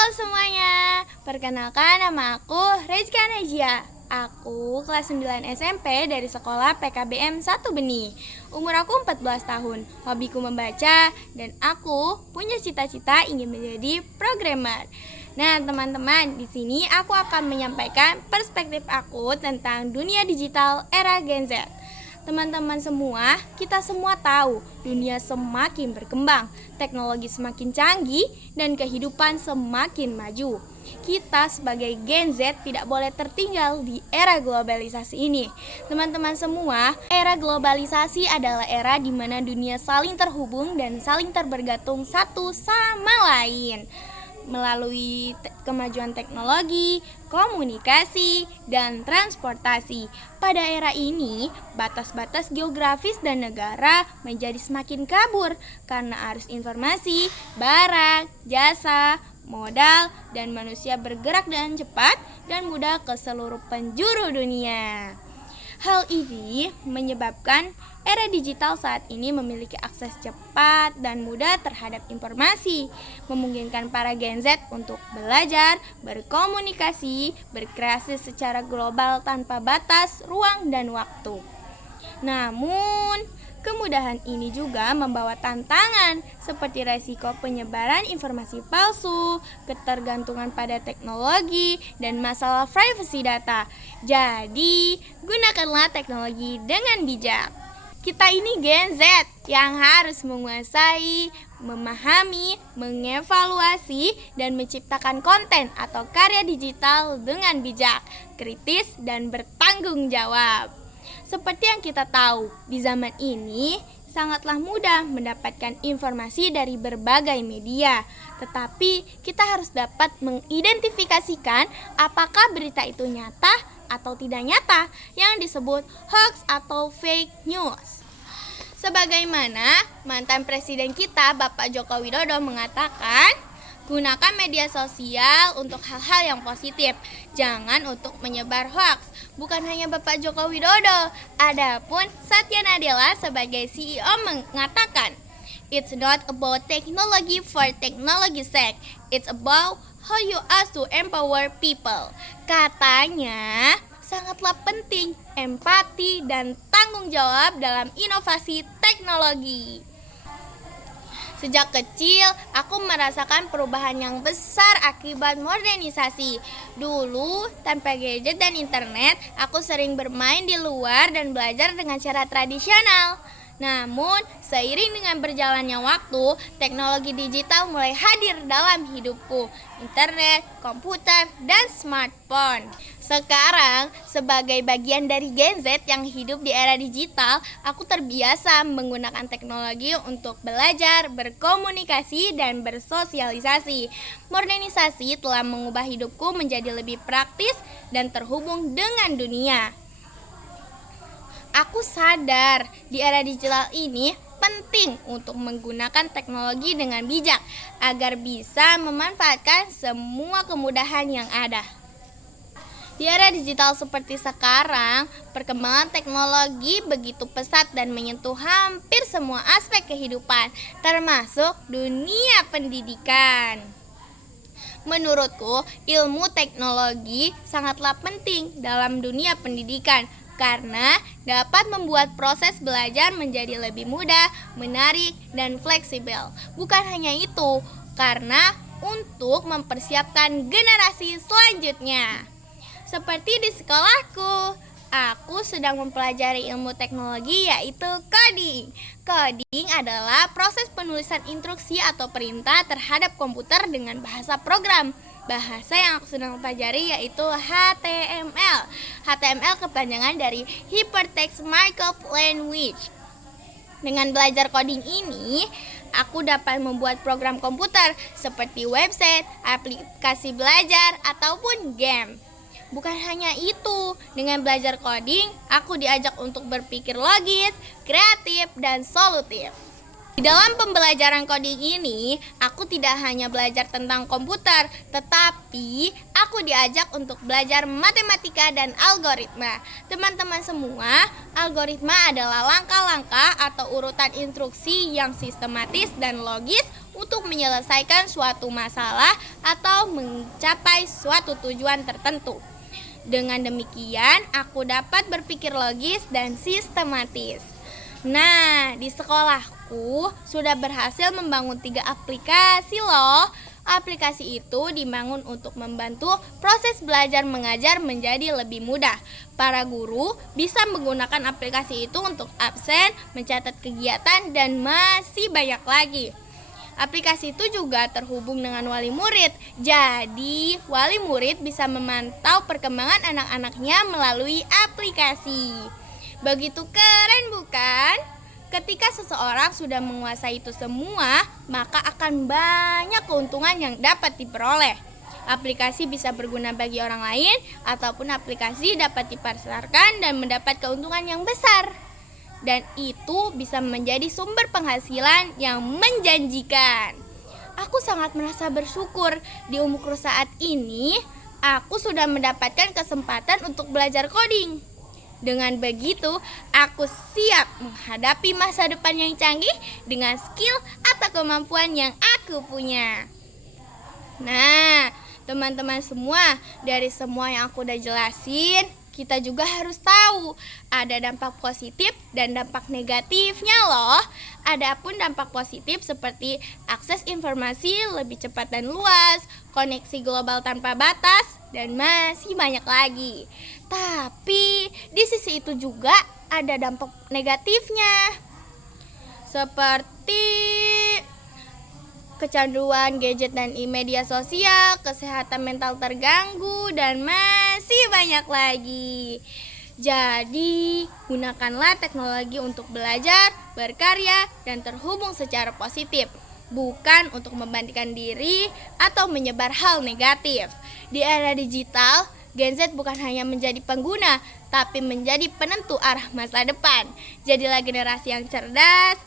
Halo semuanya, perkenalkan nama aku Rezka Najia. Aku kelas 9 SMP dari sekolah PKBM 1 Benih. Umur aku 14 tahun, hobiku membaca, dan aku punya cita-cita ingin menjadi programmer. Nah teman-teman, di sini aku akan menyampaikan perspektif aku tentang dunia digital era Gen Z. Teman-teman semua, kita semua tahu dunia semakin berkembang, teknologi semakin canggih, dan kehidupan semakin maju. Kita sebagai Gen Z tidak boleh tertinggal di era globalisasi ini. Teman-teman semua, era globalisasi adalah era di mana dunia saling terhubung dan saling terbergantung satu sama lain. Melalui kemajuan teknologi, komunikasi, dan transportasi. Pada era ini, batas-batas geografis dan negara menjadi semakin kabur karena arus informasi, barang, jasa, modal, dan manusia bergerak dengan cepat dan mudah ke seluruh penjuru dunia. Hal ini menyebabkan era digital saat ini memiliki akses cepat dan mudah terhadap informasi, memungkinkan para Gen Z untuk belajar, berkomunikasi, berkreasi secara global tanpa batas, ruang, dan waktu. Namun, kemudahan ini juga membawa tantangan seperti resiko penyebaran informasi palsu, ketergantungan pada teknologi, dan masalah privasi data. Jadi, gunakanlah teknologi dengan bijak. Kita ini Gen Z yang harus menguasai, memahami, mengevaluasi, dan menciptakan konten atau karya digital dengan bijak, kritis, dan bertanggung jawab. Seperti yang kita tahu, di zaman ini sangatlah mudah mendapatkan informasi dari berbagai media. Tetapi kita harus dapat mengidentifikasikan apakah berita itu nyata atau tidak nyata, yang disebut hoax atau fake news. Sebagaimana mantan presiden kita Bapak Joko Widodo mengatakan, gunakan media sosial untuk hal-hal yang positif, jangan untuk menyebar hoax. Bukan hanya Bapak Joko Widodo, adapun Satya Nadella sebagai CEO mengatakan, it's not about technology for technology's sake, it's about how you ask to empower people. Katanya, sangatlah penting empati dan tanggung jawab dalam inovasi teknologi. Sejak kecil, aku merasakan perubahan yang besar akibat modernisasi. Dulu, tanpa gadget dan internet, aku sering bermain di luar dan belajar dengan cara tradisional. Namun, seiring dengan berjalannya waktu, teknologi digital mulai hadir dalam hidupku. Internet, komputer, dan smartphone. Sekarang, sebagai bagian dari Gen Z yang hidup di era digital, aku terbiasa menggunakan teknologi untuk belajar, berkomunikasi, dan bersosialisasi. Modernisasi telah mengubah hidupku menjadi lebih praktis dan terhubung dengan dunia. Aku sadar di era digital ini penting untuk menggunakan teknologi dengan bijak agar bisa memanfaatkan semua kemudahan yang ada. Di era digital seperti sekarang, perkembangan teknologi begitu pesat dan menyentuh hampir semua aspek kehidupan, termasuk dunia pendidikan. Menurutku, ilmu teknologi sangatlah penting dalam dunia pendidikan karena dapat membuat proses belajar menjadi lebih mudah, menarik, dan fleksibel. Bukan hanya itu, karena untuk mempersiapkan generasi selanjutnya. Seperti di sekolahku, aku sedang mempelajari ilmu teknologi yaitu coding. Coding adalah proses penulisan instruksi atau perintah terhadap komputer dengan bahasa program. Bahasa yang aku sedang pelajari yaitu HTML. HTML kepanjangan dari Hypertext Markup Language. Dengan belajar coding ini, aku dapat membuat program komputer seperti website, aplikasi belajar, ataupun game. Bukan hanya itu, dengan belajar coding, aku diajak untuk berpikir logis, kreatif, dan solutif. Di dalam pembelajaran coding ini, aku tidak hanya belajar tentang komputer, tetapi aku diajak untuk belajar matematika dan algoritma. Teman-teman semua, algoritma adalah langkah-langkah atau urutan instruksi yang sistematis dan logis untuk menyelesaikan suatu masalah atau mencapai suatu tujuan tertentu. Dengan demikian, aku dapat berpikir logis dan sistematis. Nah, di sekolahku sudah berhasil membangun 3 aplikasi loh. Aplikasi itu dibangun untuk membantu proses belajar mengajar menjadi lebih mudah. Para guru bisa menggunakan aplikasi itu untuk absen, mencatat kegiatan, dan masih banyak lagi. Aplikasi itu juga terhubung dengan wali murid. Jadi, wali murid bisa memantau perkembangan anak-anaknya melalui aplikasi. Begitu keren bukan? Ketika seseorang sudah menguasai itu semua, maka akan banyak keuntungan yang dapat diperoleh. Aplikasi bisa berguna bagi orang lain, ataupun aplikasi dapat dipasarkan dan mendapat keuntungan yang besar. Dan itu bisa menjadi sumber penghasilan yang menjanjikan. Aku sangat merasa bersyukur di umurku saat ini, aku sudah mendapatkan kesempatan untuk belajar coding. Dengan begitu, aku siap menghadapi masa depan yang canggih dengan skill atau kemampuan yang aku punya. Nah, teman-teman semua, dari semua yang aku udah jelasin, kita juga harus tahu ada dampak positif dan dampak negatifnya loh. Adapun dampak positif seperti akses informasi lebih cepat dan luas, koneksi global tanpa batas, dan masih banyak lagi. Tapi di sisi itu juga ada dampak negatifnya, seperti kecanduan gadget dan media sosial, kesehatan mental terganggu, dan masih banyak lagi. Jadi, gunakanlah teknologi untuk belajar, berkarya, dan terhubung secara positif, bukan untuk membandingkan diri atau menyebar hal negatif. Di era digital, Gen Z bukan hanya menjadi pengguna, tapi menjadi penentu arah masa depan. Jadilah generasi yang cerdas,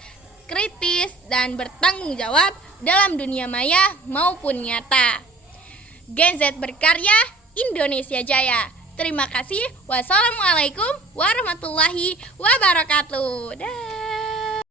kritis, dan bertanggung jawab dalam dunia maya maupun nyata. Gen Z berkarya, Indonesia jaya. Terima kasih. Wassalamualaikum warahmatullahi wabarakatuh. Dah.